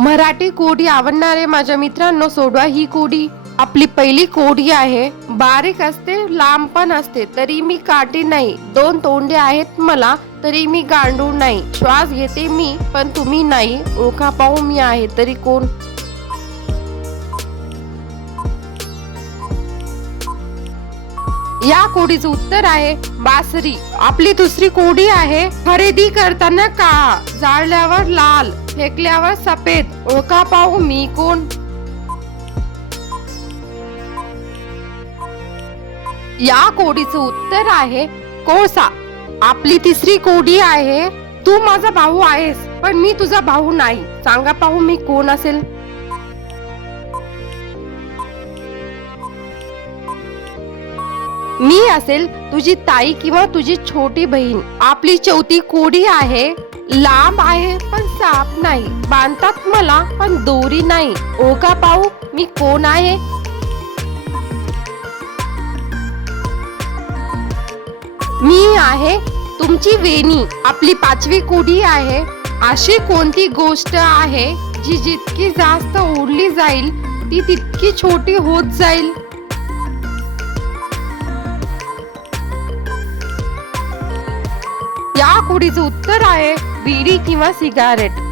मराठी कोडी आवडणारे माझ्या मित्रांनो सोडवा ही कोडी. आपली पहिली कोडी आहे बारीक असते लांब पण असते तरी मी काठी नाही. दोन तोंडे आहेत मला तरी मी गांडूळ नाही. श्वास घेते मी पण तुम्ही नाही. ओळखा पाहू मी आहे तरी कोण? या कोडीचं उत्तर आहे बासरी. आपली दुसरी कोडी आहे खरेदी करताना काळा जाळल्यावर लाल फेकल्यावर सफेद. ओळखा पाहू मी कोण? या कोडीचं उत्तर आहे कोळसा. आपली तिसरी कोडी आहे तू माझा भाऊ आहेस पण मी तुझा भाऊ नाही. सांगा पाहू मी कोण असेल? मी असेल तुझी ताई किंवा तुझी छोटी बहीण. आपली चौथी कोडी आहे लांब आहे पण साप नाही. बांधतात मला पण दोरी नाही. ओका पाहू मी कोण आहे? मी आहे तुमची वेणी. आपली पाचवी कोडी आहे. अशी कोणती गोष्ट आहे जी जितकी जास्त ओढली जाईल ती तितकी छोटी होत जाईल? या कुडीचं उत्तर आहे बिडी किंवा सिगारेट.